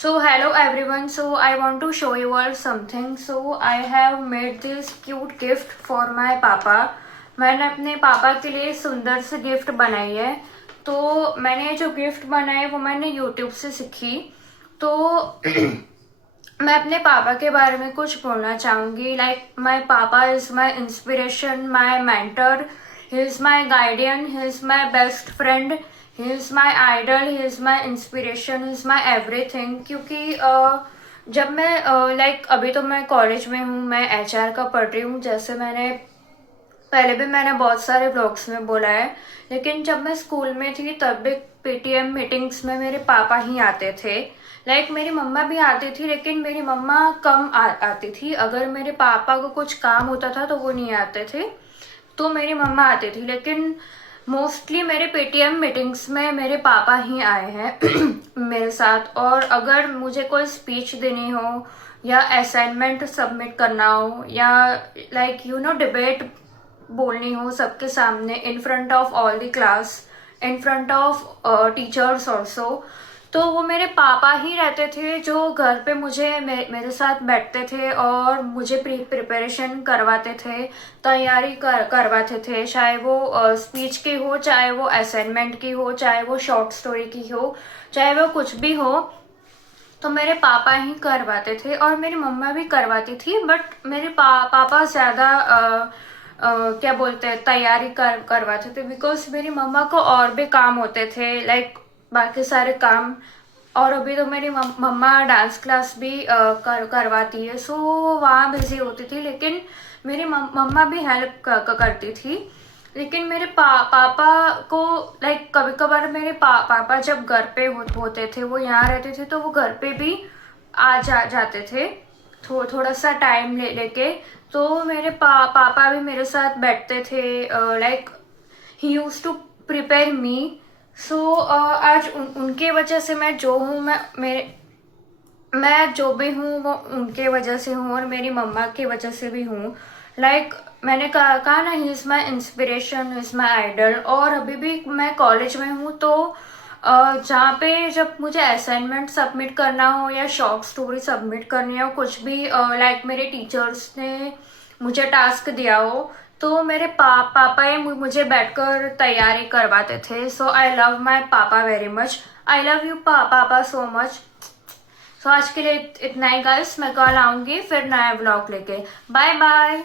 So hello everyone. So I want to show you all something. So I have made this cute gift for my पापा. मैंने अपने पापा के लिए सुंदर से गिफ्ट बनाई है. तो मैंने जो गिफ्ट बनाई वो मैंने YouTube से सीखी. तो मैं अपने पापा के बारे में कुछ बोलना चाहूँगी. Like my papa is my inspiration, my mentor, he is my guardian, he is my best friend, he is my idol, he is my inspiration, he is my everything. क्योंकि जब मैं लाइक अभी तो मैं कॉलेज में हूँ, मैं HR का पढ़ रही हूँ. जैसे पहले भी मैंने बहुत सारे ब्लॉग्स में बोला है. लेकिन जब मैं स्कूल में थी तब भी PTM मीटिंग्स में मेरे पापा ही आते थे. लाइक मेरी मम्मा भी आती थी, लेकिन मेरी मम्मा कम आती थी. अगर मेरे पापा को कुछ काम होता था तो वो नहीं आते थे, तो मेरी मम्मा आती थी. लेकिन मोस्टली मेरे PTM मीटिंग्स में मेरे पापा ही आए हैं मेरे साथ. और अगर मुझे कोई स्पीच देनी हो या असाइनमेंट सबमिट करना हो या लाइक डिबेट बोलनी हो सबके सामने, in front of all the class, in front of teachers also, तो वो मेरे पापा ही रहते थे जो घर पे मेरे साथ बैठते थे और मुझे प्रिपरेशन करवाते थे, तैयारी करवाते थे. चाहे वो स्पीच की हो, चाहे वो असाइनमेंट की हो, चाहे वो शॉर्ट स्टोरी की हो, चाहे वो कुछ भी हो, तो मेरे पापा ही करवाते थे. और मेरी मम्मा भी करवाती थी, बट मेरे पापा ज़्यादा क्या बोलते हैं, तैयारी करवाते थे. बिकॉज मेरी मम्मा को और भी काम होते थे, लाइक बाकी सारे काम. और अभी तो मेरी मम्मा डांस क्लास भी करवाती है, सो वहाँ बिजी होती थी. लेकिन मेरी मम्मा भी हेल्प करती थी. लेकिन मेरे पापा को लाइक कभी कभार मेरे पापा जब घर पे होते थे, वो यहाँ रहते थे, तो वो घर पे भी जाते थे थोड़ा सा टाइम लेके. तो मेरे पापा भी मेरे साथ बैठते थे. Like he use to prepare me. So आज उनके वजह से मैं जो हूँ, मैं जो भी हूँ वो उनके वजह से हूँ और मेरी मम्मा की वजह से भी हूँ. लाइक मैंने कहा ना, he is my inspiration, is my idol. और अभी भी मैं कॉलेज में हूँ, तो जहाँ पे जब मुझे असाइनमेंट सबमिट करना हो या शॉर्ट स्टोरी सबमिट करनी हो, कुछ भी लाइक मेरे टीचर्स ने मुझे टास्क दिया हो, तो मेरे पापा ही मुझे बैठकर तैयारी करवाते थे. सो आई लव माई पापा very much. I love you पापा सो मच. सो आज के लिए इतना ही गाइस. मैं कल आऊँगी फिर नया ब्लॉग लेके. Bye bye.